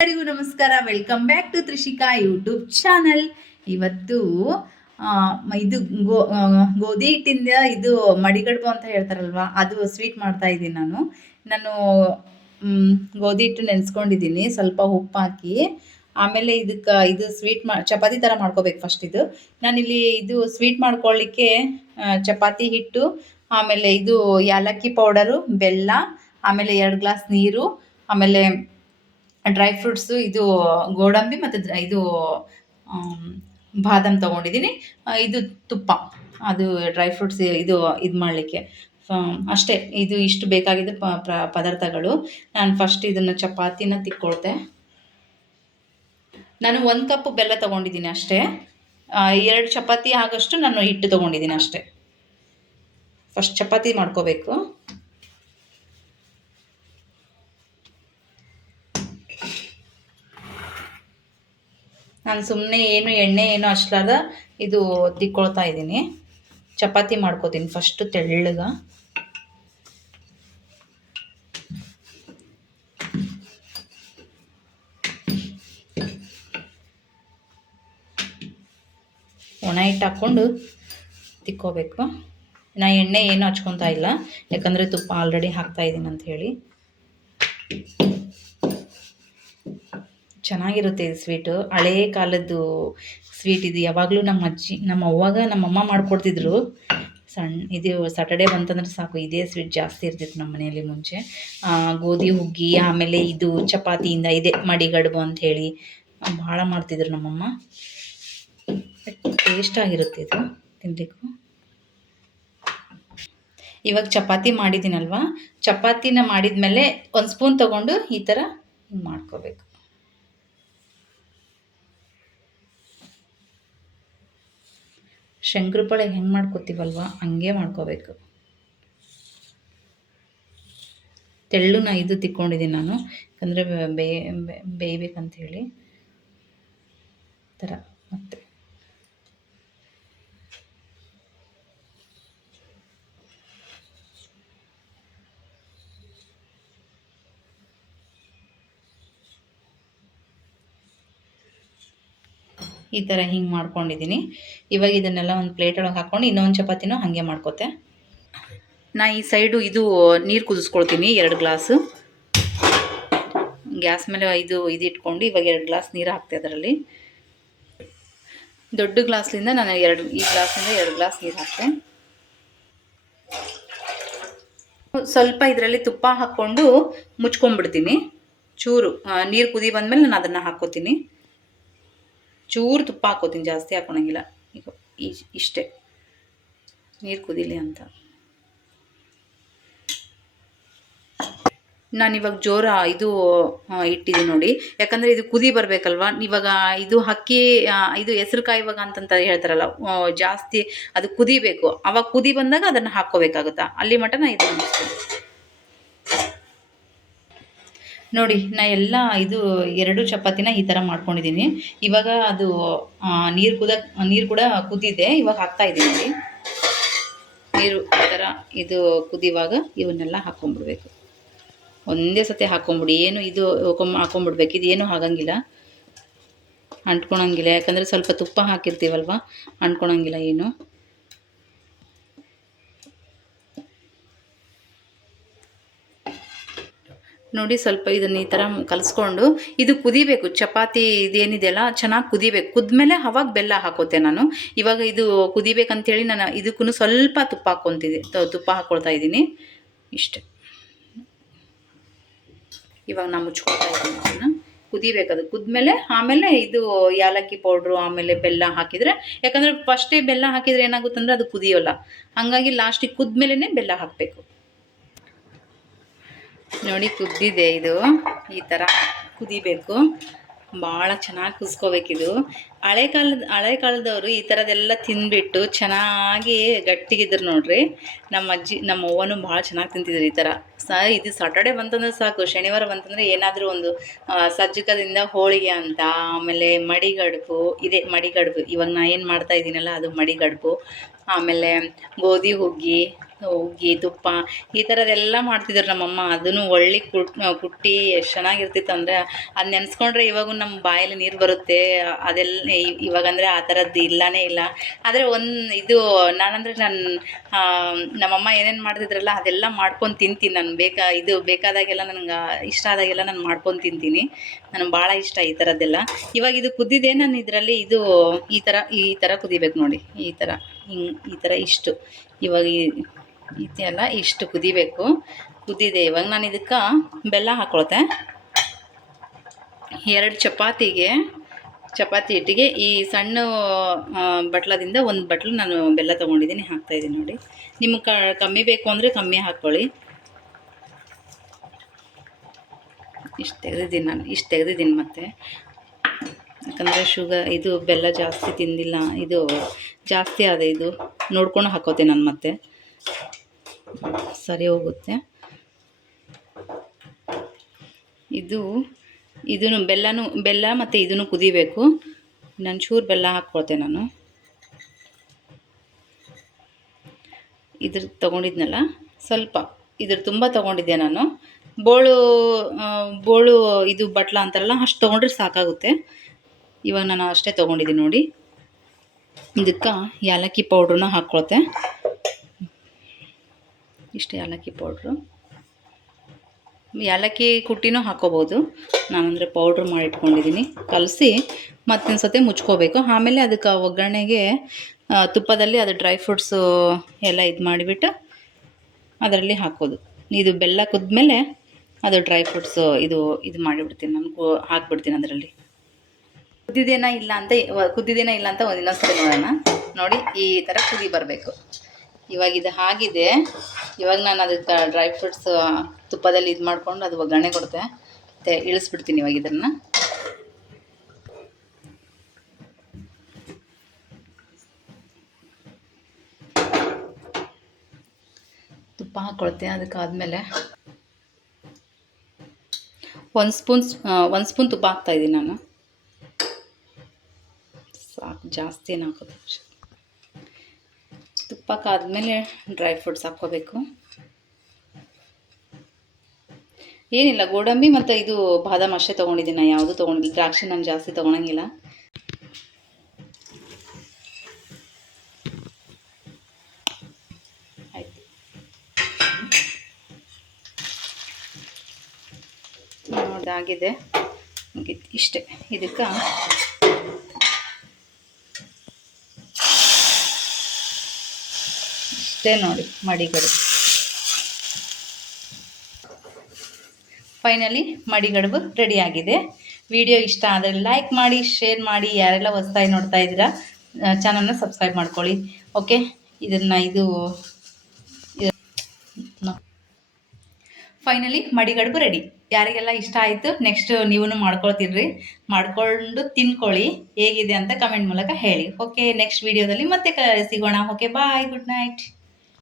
ಎಲ್ಲರಿಗೂ ನಮಸ್ಕಾರ. Welcome back to Trishika YouTube channel. ಇವತ್ತು ಇದು ಗೋಧಿ ಹಿಟ್ಟಿಂದ ಇದು ಮಡಿಗಡುಬು ಅಂತ ಹೇಳ್ತಾರಲ್ವ, ಅದು ಸ್ವೀಟ್ ಮಾಡ್ತಾ ಇದ್ದೀನಿ ನಾನು ಗೋಧಿ ಹಿಟ್ಟು ನೆನೆಸ್ಕೊಂಡಿದ್ದೀನಿ, ಸ್ವಲ್ಪ ಉಪ್ಪು ಹಾಕಿ. ಆಮೇಲೆ ಇದು ಸ್ವೀಟ್ ಚಪಾತಿ ಥರ ಮಾಡ್ಕೋಬೇಕು. ಫಸ್ಟ್ ನಾನಿಲ್ಲಿ ಇದು ಸ್ವೀಟ್ ಮಾಡ್ಕೊಳ್ಳಿಕ್ಕೆ ಚಪಾತಿ ಹಿಟ್ಟು, ಆಮೇಲೆ ಇದು ಏಲಕ್ಕಿ ಪೌಡರು, ಬೆಲ್ಲ, ಆಮೇಲೆ 2 ಗ್ಲಾಸ್ ನೀರು, ಆಮೇಲೆ ಡ್ರೈ ಫ್ರೂಟ್ಸು, ಇದು ಗೋಡಂಬಿ ಮತ್ತು ಇದು ಬಾದಾಮ್ ತೊಗೊಂಡಿದ್ದೀನಿ. ಇದು ತುಪ್ಪ, ಅದು ಡ್ರೈ ಫ್ರೂಟ್ಸ್ ಇದು ಮಾಡಲಿಕ್ಕೆ ಅಷ್ಟೇ. ಇಷ್ಟು ಬೇಕಾಗಿದ್ದ ಪದಾರ್ಥಗಳು. ನಾನು ಫಸ್ಟ್ ಇದನ್ನು ಚಪಾತಿನ ತಿಕ್ಕೊಳ್ತೆ. ನಾನು 1 ಕಪ್ ಬೆಲ್ಲ ತೊಗೊಂಡಿದ್ದೀನಿ ಅಷ್ಟೇ. 2 ಚಪಾತಿ ಆಗೋಷ್ಟು ನಾನು ಹಿಟ್ಟು ತೊಗೊಂಡಿದ್ದೀನಿ ಅಷ್ಟೇ. ಫಸ್ಟ್ ಚಪಾತಿ ಮಾಡ್ಕೋಬೇಕು. ನಾನು ಸುಮ್ಮನೆ ಎಣ್ಣೆ ಹಚ್ಚಲಾರ್ದ ಇದು ತಿಕ್ಕೊಳ್ತಾ ಇದ್ದೀನಿ. ಚಪಾತಿ ಮಾಡ್ಕೋತೀನಿ ಫಸ್ಟು ತೆಳ್ಳಗ. ಒಣ ಹಿಟ್ಟು ಹಾಕ್ಕೊಂಡು ತಿಕ್ಕೋಬೇಕು. ನಾ ಎಣ್ಣೆ ಏನು ಹಚ್ಕೊತಾ ಇಲ್ಲ, ಯಾಕಂದರೆ ತುಪ್ಪ ಆಲ್ರೆಡಿ ಹಾಕ್ತಾಯಿದ್ದೀನಿ ಅಂತ ಹೇಳಿ. ಚೆನ್ನಾಗಿರುತ್ತೆ ಇದು ಸ್ವೀಟು. ಹಳೇ ಕಾಲದ್ದು ಸ್ವೀಟ್ ಇದು. ಯಾವಾಗಲೂ ನಮ್ಮ ಅಜ್ಜಿ, ನಮ್ಮ ಅಮ್ಮ ಮಾಡಿಕೊಡ್ತಿದ್ರು. ಇದು ಸ್ಯಾಟರ್ಡೇ ಬಂತಂದ್ರೆ ಸಾಕು, ಇದೇ ಸ್ವೀಟ್ ಜಾಸ್ತಿ ಇರ್ತಿತ್ತು ನಮ್ಮ ಮನೆಯಲ್ಲಿ ಮುಂಚೆ. ಗೋಧಿ ಹುಗ್ಗಿ, ಆಮೇಲೆ ಇದು ಚಪಾತಿಯಿಂದ ಇದೇ ಮಡಿಗಡುಬು ಅಂಥೇಳಿ ಭಾಳ ಮಾಡ್ತಿದ್ರು ನಮ್ಮಮ್ಮ. ಟೇಸ್ಟಾಗಿರುತ್ತೆ ಇದು ತಿನ್ನಲಿಕ್ಕೂ. ಇವಾಗ ಚಪಾತಿ ಮಾಡಿದ್ದೀನಲ್ವ, ಚಪಾತಿನ ಮಾಡಿದ್ಮೇಲೆ 1 ಸ್ಪೂನ್ ತೊಗೊಂಡು ಈ ಥರ ಹಿಂಗೆ ಮಾಡ್ಕೋಬೇಕು. ಶಂಕರಪೊಳೆ ಹೆಂಗೆ ಮಾಡ್ಕೋತೀವಲ್ವ ಹಂಗೆ ಮಾಡ್ಕೋಬೇಕು. ತೆಳ್ಳನ ಇದು ತಿಕ್ಕೊಂಡಿದ್ದೀನಿ ನಾನು, ಯಾಕಂದರೆ ಬೇಯಬೇಕಂಥೇಳಿ ಥರ. ಮತ್ತೆ ಈ ಥರ ಹಿಂಗೆ ಮಾಡ್ಕೊಂಡಿದ್ದೀನಿ. ಇವಾಗ ಇದನ್ನೆಲ್ಲ ಒಂದು ಪ್ಲೇಟ್ ಒಳಗೆ ಹಾಕ್ಕೊಂಡು ಇನ್ನೊಂದು ಚಪಾತಿನೂ ಹಾಗೆ ಮಾಡ್ಕೋತೆ. ನಾ ಈ ಸೈಡು ಇದು ನೀರು ಕುದಿಸ್ಕೊಳ್ತೀನಿ 2 ಗ್ಲಾಸು. ಗ್ಯಾಸ್ ಮೇಲೆ ಇದು ಇಟ್ಕೊಂಡು ಇವಾಗ 2 ಗ್ಲಾಸ್ ನೀರು ಹಾಕ್ತೆ. ಅದರಲ್ಲಿ ದೊಡ್ಡ ಗ್ಲಾಸ್ಲಿಂದ ನಾನು ಈ ಗ್ಲಾಸಿಂದ 2 ಗ್ಲಾಸ್ ನೀರು ಹಾಕ್ತೆ. ಸ್ವಲ್ಪ ಇದರಲ್ಲಿ ತುಪ್ಪ ಹಾಕ್ಕೊಂಡು ಮುಚ್ಕೊಂಡ್ಬಿಡ್ತೀನಿ. ಚೂರು ನೀರು ಕುದಿ ಬಂದಮೇಲೆ ನಾನು ಅದನ್ನು ಹಾಕ್ಕೋತೀನಿ. ಚೂರು ತುಪ್ಪ ಹಾಕ್ಕೋತೀನಿ, ಜಾಸ್ತಿ ಹಾಕ್ಕೊಳಂಗಿಲ್ಲ. ಈಗ ಇಷ್ಟೇ, ನೀರು ಕುದೀಲಿ ಅಂತ. ನಾನಿವಾಗ ಜೋರ ಇದು ಇಟ್ಟಿದ್ದೀನಿ ನೋಡಿ, ಯಾಕಂದರೆ ಇದು ಕುದಿ ಬರಬೇಕಲ್ವ. ಇವಾಗ ಇದು ಇದು ಹೆಸ್ರು ಕಾಯಿ ಇವಾಗ ಅಂತಂತ ಹೇಳ್ತಾರಲ್ಲ, ಜಾಸ್ತಿ ಅದು ಕುದಿಬೇಕು. ಅವಾಗ ಕುದಿ ಬಂದಾಗ ಅದನ್ನು ಹಾಕ್ಕೋಬೇಕಾಗುತ್ತಾ, ಅಲ್ಲಿ ಮಟ್ಟ ನಾ ಇದು ನೋಡಿ. ನಾ ಎಲ್ಲ ಇದು 2 ಚಪಾತಿನ ಈ ಥರ ಮಾಡ್ಕೊಂಡಿದ್ದೀನಿ. ಇವಾಗ ಅದು ನೀರು ಕೂಡ ಕುದಿದೆ. ಇವಾಗ ಹಾಕ್ತಾಯಿದ್ದೀನಿ. ನೀರು ಈ ಥರ ಇದು ಕುದಿಯುವಾಗ ಇವನ್ನೆಲ್ಲ ಹಾಕ್ಕೊಂಬಿಡ್ಬೇಕು. ಒಂದೇ ಸತಿ ಹಾಕ್ಕೊಂಬಿಡಿ, ಏನು ಇದು ಹಾಕ್ಕೊಂಬಿಡ್ಬೇಕು. ಇದೇನು ಆಗಂಗಿಲ್ಲ, ಅಂಟ್ಕೊಳಂಗಿಲ್ಲ. ಯಾಕಂದರೆ ಸ್ವಲ್ಪ ತುಪ್ಪ ಹಾಕಿರ್ತೀವಲ್ವ, ಅಂಟ್ಕೊಳಂಗಿಲ್ಲ ಏನು. ನೋಡಿ, ಸ್ವಲ್ಪ ಇದನ್ನು ಈ ಥರ ಕಲಿಸ್ಕೊಂಡು ಇದು ಕುದಿಬೇಕು. ಚಪಾತಿ ಇದೇನಿದೆಯಲ್ಲ ಚೆನ್ನಾಗಿ ಕುದಿಬೇಕು. ಕುದ್ಮೇಲೆ ಅವಾಗ ಬೆಲ್ಲ ಹಾಕೋತೆ ನಾನು. ಇವಾಗ ಇದು ಕುದಿಬೇಕಂತೇಳಿ ನಾನು ಇದಕ್ಕೂ ಸ್ವಲ್ಪ ತುಪ್ಪ ಹಾಕ್ಕೊಳ್ತಾ ಇದ್ದೀನಿ ಇಷ್ಟೆ. ಇವಾಗ ನಾನು ಮುಚ್ಕೊಳ್ತಾ ಇದ್ದೀನಿ ಅದನ್ನು. ಕುದಿಬೇಕು. ಅದು ಕುದ್ಮೇಲೆ ಆಮೇಲೆ ಇದು ಏಲಕ್ಕಿ ಪೌಡ್ರು, ಆಮೇಲೆ ಬೆಲ್ಲ ಹಾಕಿದರೆ, ಯಾಕಂದರೆ ಫಸ್ಟೇ ಬೆಲ್ಲ ಹಾಕಿದರೆ ಏನಾಗುತ್ತಂದರೆ ಅದು ಕುದಿಯೋಲ್ಲ. ಹಾಗಾಗಿ ಲಾಸ್ಟಿಗೆ ಕುದ್ಮೇಲೆ ಬೆಲ್ಲ ಹಾಕಬೇಕು. ನೋಡಿ, ಕುದ್ದಿದೆ. ಇದು ಈ ಥರ ಕುದಿಬೇಕು. ಭಾಳ ಚೆನ್ನಾಗಿ ಕುದಿಸ್ಕೋಬೇಕಿದು. ಹಳೆ ಕಾಲದವರು ಈ ಥರದ್ದೆಲ್ಲ ತಿಂದುಬಿಟ್ಟು ಚೆನ್ನಾಗಿ ಗಟ್ಟಿಗಿದ್ರು ನೋಡ್ರಿ. ನಮ್ಮ ಅಜ್ಜಿ, ನಮ್ಮ ಅವ್ವನೂ ಭಾಳ ಚೆನ್ನಾಗಿ ತಿಂತಿದ್ರು ಈ ಥರ. ಇದು ಸಾಟರ್ಡೆ ಬಂತಂದ್ರೆ ಸಾಕು, ಶನಿವಾರ ಬಂತಂದರೆ ಏನಾದರೂ ಒಂದು ಸಜ್ಜಕದಿಂದ ಹೋಳಿಗೆ ಅಂತ, ಆಮೇಲೆ ಮಡಿಗಡುಬು. ಇದೇ ಮಡಿಗಡುಬು. ಇವಾಗ ನಾ ಏನು ಮಾಡ್ತಾ ಇದ್ದೀನಲ್ಲ ಅದು ಮಡಿಗಡುಬು. ಆಮೇಲೆ ಗೋಧಿ ಹುಗ್ಗಿ, ಹೋಗಿ ತುಪ್ಪ ಈ ಥರದ್ದೆಲ್ಲ ಮಾಡ್ತಿದ್ರು ನಮ್ಮಮ್ಮ. ಅದನ್ನು ಒಳ್ಳೆ ಕುಟ್ಟಿ ಎಷ್ಟು ಚೆನ್ನಾಗಿರ್ತಿತ್ತು ಅಂದರೆ ಅದು ನೆನೆಸ್ಕೊಂಡ್ರೆ ಇವಾಗೂ ನಮ್ಮ ಬಾಯಲ್ಲಿ ನೀರು ಬರುತ್ತೆ. ಅದೆಲ್ಲ ಇವಾಗಂದರೆ ಆ ಥರದ್ದು ಇಲ್ಲವೇ ಇಲ್ಲ. ಆದರೆ ಇದು ನಾನಂದರೆ ನಮ್ಮಮ್ಮ ಏನೇನು ಮಾಡ್ತಿದ್ರಲ್ಲ ಅದೆಲ್ಲ ಮಾಡ್ಕೊಂಡು ತಿಂತೀನಿ ನಾನು. ಬೇಕಾದಾಗೆಲ್ಲ ನನಗೆ ಇಷ್ಟ ಆದಾಗೆಲ್ಲ ನಾನು ಮಾಡ್ಕೊಂಡು ತಿಂತೀನಿ. ನನಗೆ ಭಾಳ ಇಷ್ಟ ಈ ಥರದ್ದೆಲ್ಲ. ಇವಾಗ ಇದು ಕುದ್ದಿದೆ. ನಾನು ಇದರಲ್ಲಿ ಈ ಥರ ಕುದಿಬೇಕು ನೋಡಿ. ಈ ಥರ ಇಷ್ಟು ಇವಾಗ ಇದೆಯಲ್ಲ ಇಷ್ಟು ಕುದಿಬೇಕು. ಕುದ್ದಿದೆ. ಇವಾಗ ನಾನು ಇದಕ್ಕೆ ಬೆಲ್ಲ ಹಾಕ್ಕೊಳ್ತೆ. 2 ಚಪಾತಿ ಹಿಟ್ಟಿಗೆ ಈ ಸಣ್ಣ ಬಟ್ಲದಿಂದ 1 ಬಟ್ಲು ನಾನು ಬೆಲ್ಲ ತೊಗೊಂಡಿದ್ದೀನಿ, ಹಾಕ್ತಾಯಿದ್ದೀನಿ ನೋಡಿ. ನಿಮಗೆ ಕಮ್ಮಿ ಬೇಕು ಅಂದರೆ ಕಮ್ಮಿ ಹಾಕ್ಕೊಳ್ಳಿ. ಇಷ್ಟು ತೆಗೆದಿದ್ದೀನಿ ಮತ್ತೆ, ಯಾಕಂದರೆ ಇದು ಬೆಲ್ಲ ಜಾಸ್ತಿ ತಿಂದಿಲ್ಲ, ಇದು ಜಾಸ್ತಿ ಆದ ಇದು ನೋಡ್ಕೊಂಡು ಹಾಕೋತೆ ನಾನು. ಮತ್ತೆ ಸರಿ ಹೋಗುತ್ತೆ. ಇದನ್ನು ಬೆಲ್ಲ ಮತ್ತು ಇದನ್ನು ಕುದಿಬೇಕು. ನಾನು ಚೂರು ಬೆಲ್ಲ ಹಾಕ್ಕೊಳ್ತೆ. ನಾನು ತೊಗೊಂಡಿದ್ನಲ್ಲ ಸ್ವಲ್ಪ, ತುಂಬ ತೊಗೊಂಡಿದ್ದೆ ನಾನು. ಬೋಳು ಇದು ಬಟ್ಲ ಅಂತಾರಲ್ಲ, ಅಷ್ಟು ತೊಗೊಂಡ್ರೆ ಸಾಕಾಗುತ್ತೆ. ಇವಾಗ ನಾನು ಅಷ್ಟೇ ತೊಗೊಂಡಿದ್ದೀನಿ ನೋಡಿ. ಇದಕ್ಕೆ ಏಲಕ್ಕಿ ಪೌಡ್ರನ್ನ ಹಾಕ್ಕೊಳ್ತೆ. ಇಷ್ಟು ಏಲಕ್ಕಿ ಪೌಡ್ರು. ಏಲಕ್ಕಿ ಕುಟ್ಟಿನೂ ಹಾಕ್ಕೋಬೋದು. ನಾನಂದರೆ ಪೌಡ್ರ್ ಮಾಡಿಟ್ಕೊಂಡಿದ್ದೀನಿ. ಕಲಸಿ ಮತ್ತೊಂದು ಸತಿ ಮುಚ್ಕೋಬೇಕು. ಆಮೇಲೆ ಅದಕ್ಕೆ ಒಗ್ಗರಣೆಗೆ ತುಪ್ಪದಲ್ಲಿ ಅದು ಡ್ರೈ ಫ್ರೂಟ್ಸು ಎಲ್ಲ ಇದು ಮಾಡಿಬಿಟ್ಟು ಅದರಲ್ಲಿ ಹಾಕೋದು. ಇದು ಬೆಲ್ಲ ಕುದ್ಮೇಲೆ ಅದು ಡ್ರೈ ಫ್ರೂಟ್ಸು ಇದು ಮಾಡಿಬಿಡ್ತೀನಿ ನಾನು, ಹಾಕ್ಬಿಡ್ತೀನಿ ಅದರಲ್ಲಿ. ಕುದ್ದಿದೇನಾ ಇಲ್ಲ ಅಂತ ಒಂದು ಇನ್ನೊಂದ್ಸರಿ ನೋಡೋಣ. ನೋಡಿ ಈ ಥರ ಕುದಿ ಬರಬೇಕು. ಇವಾಗ ಇದು ಆಗಿದೆ. ಇವಾಗ ನಾನು ಅದಕ್ಕೆ ಡ್ರೈ ಫ್ರೂಟ್ಸ್ ತುಪ್ಪದಲ್ಲಿ ಇದು ಮಾಡಿಕೊಂಡು ಅದು ಒಗ್ಗರಣೆ ಕೊಡುತ್ತೆ. ಇಳಿಸ್ಬಿಡ್ತೀನಿ ಇವಾಗ ಇದನ್ನು. ತುಪ್ಪ ಹಾಕ್ಕೊಳುತ್ತೆ. ಅದಕ್ಕಾದಮೇಲೆ 1 ಸ್ಪೂನ್ ತುಪ್ಪ ಹಾಕ್ತಾಯಿದ್ದೀನಿ ನಾನು. ಸಾಕು, ಜಾಸ್ತಿ ಏನು ಹಾಕೋದು. ತುಪ್ಪಕ್ಕಾದ್ಮೇಲೆ ಡ್ರೈ ಫ್ರೂಟ್ಸ್ ಹಾಕ್ಕೋಬೇಕು. ಏನಿಲ್ಲ, ಗೋಡಂಬಿ ಮತ್ತು ಇದು ಬಾದಾಮ್ ಅಷ್ಟೇ ತೊಗೊಂಡಿದ್ದೀನಿ. ನಾನು ಯಾವುದೂ ತೊಗೊಂಡಿಲ್ಲ. ದ್ರಾಕ್ಷಿ ನಾನು ಜಾಸ್ತಿ ತೊಗೊಳಂಗಿಲ್ಲ. ಆಯಿತು, ನೋಡಿದಾಗಿದೆ. ಇಷ್ಟೇ. ಇದಕ್ಕೆ ನೋಡಿ ಮಡಿಗಡುಬು. ಫೈನಲಿ ಮಡಿಗಡುಬು ರೆಡಿಯಾಗಿದೆ. ವಿಡಿಯೋ ಇಷ್ಟ ಆದರೆ ಲೈಕ್ ಮಾಡಿ, ಶೇರ್ ಮಾಡಿ. ಯಾರೆಲ್ಲ ಹೊಸದಾಗಿ ನೋಡ್ತಾ ಇದ್ದೀರಾ ಚಾನಲ್ನ ಸಬ್ಸ್ಕ್ರೈಬ್ ಮಾಡ್ಕೊಳ್ಳಿ. ಓಕೆ, ಫೈನಲಿ ಮಡಿಗಡುಬು ರೆಡಿ. ಯಾರಿಗೆಲ್ಲ ಇಷ್ಟ ಆಯಿತು ನೆಕ್ಸ್ಟ್ ನೀವು ಮಾಡ್ಕೊಂಡು ತಿನ್ಕೊಳ್ಳಿ. ಹೇಗಿದೆ ಅಂತ ಕಮೆಂಟ್ ಮೂಲಕ ಹೇಳಿ. ಓಕೆ, ನೆಕ್ಸ್ಟ್ ವಿಡಿಯೋದಲ್ಲಿ ಮತ್ತೆ ಸಿಗೋಣ. ಓಕೆ, ಬಾಯ್, ಗುಡ್ ನೈಟ್.